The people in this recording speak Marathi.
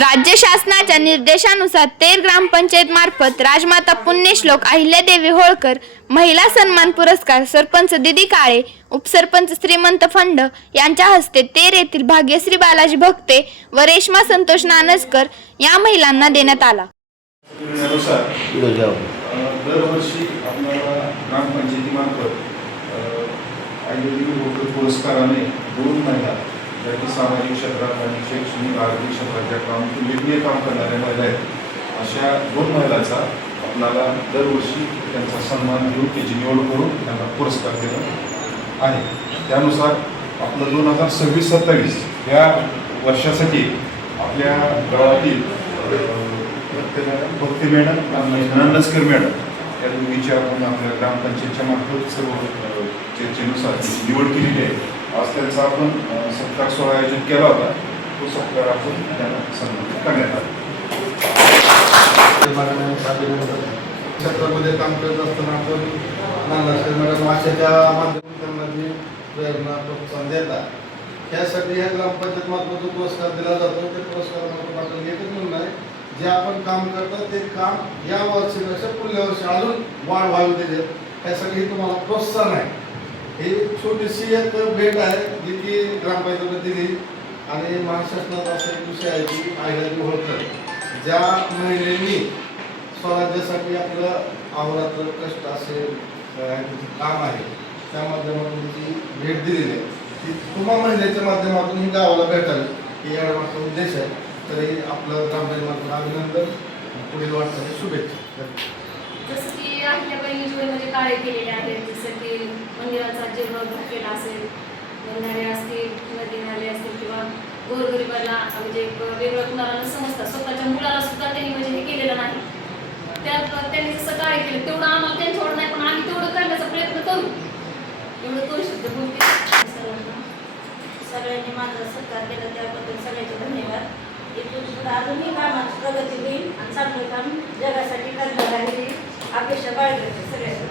राज्य शासनाच्या निर्देशानुसार तेर ग्रामपंचायत मार्फत राजमाता पुण्यश्लोक अहिल्यादेवी होळकर महिला सन्मान पुरस्कार सरपंच दीदी काळे, उपसरपंच श्रीमंत फंड यांच्या हस्ते तेर येथील भाग्यश्री बालाजी भक्ते व रेश्मा संतोष नानजकर या महिलांना देण्यात आला। दरवर्षी आपल्याला ग्रामपंचायतीमार्फत अहिल्यादेवी होळकर पुरस्काराने 2 महिला ज्या की सामाजिक क्षेत्रात आणि शैक्षणिक आर्थिक क्षेत्राच्या उल्लेखनीय काम करणाऱ्या महिला आहेत, अशा 2 महिलांचा आपल्याला दरवर्षी त्यांचा सन्मान घेऊन त्याची निवड करून त्यांना पुरस्कार देणं आहे। त्यानुसार आपलं 2026-27 या वर्षासाठी आपल्या गावातील भक्ती मॅडम नानजकर मॅडम या दोघीची आपण आपल्या ग्रामपंचायतच्या मार्फत सर्व चर्चेनुसार त्याची निवड केलेली आहे। आज त्यांचा आपण सत्कार सोहळा आयोजित केला होता, तो सत्कार आपण त्यांना सन्मानित करण्यात आला। क्षेत्रामध्ये काम करत असताना आपण नानजकर मॅडम अशाच्या माध्यमातून त्यांना जी प्रेरणा प्रोत्साहन देतात, त्यासाठी ह्या ग्रामपंचायत मार्फत जो पुरस्कार दिला जातो त्या पुरस्कारामार्फत आपण एकच म्हणणं आहे, जे आपण काम करतात ते काम या वर्षीपेक्षा पुढल्या वर्षी अजून वाढ व्हावी त्याच्यात, त्यासाठी तुम्हाला प्रोत्साहन आहे। ही छोटीशी एक भेट आहे जी की ग्रामपंचायतीने दिली आणि महाराष्ट्रात असा एक विषय आहे की अहिल्यादेवी होळकर ज्या महिलेनी स्वराज्यासाठी आपलं अहोरात्र कष्ट असेल काम आहे त्या माध्यमातून ती भेट दिलेली आहे, ती तुम्हा महिलेच्या माध्यमातून ही गावाला भेटावी ही यामागचा उद्देश आहे। तरी आपलं ग्रामपंचायतीमार्फत अभिनंदन, पुढील वाटचाली शुभेच्छा। जसं की अहिल्याबाईंनी जोडीमध्ये कार्य केलेले आहेत, जसं की मंदिराचा जीर्णोद्धार केला असेल, बंधारे असतील, नदी नाले असतील किंवा गोरगरिबाला म्हणजे वेगळं कुणाला न समजता स्वतःच्या मुलाला सुद्धा त्यांनी म्हणजे हे केलेलं नाही। त्यांनी जसं कार्य केलं तेवढं आम्हाला त्यांच्यावर नाही, पण आम्ही तेवढं करण्याचा प्रयत्न करू, एवढं 2 शब्द बोलते। सगळ्यांनी माझा सत्कार केला त्याबद्दल सगळ्यांचे धन्यवाद। इथून पुढे अजूनही कामाची प्रगती होईल आणि चांगलं काम जगासाठी करणार आहे अपेक्षा बाळगते सगळ्यांनी।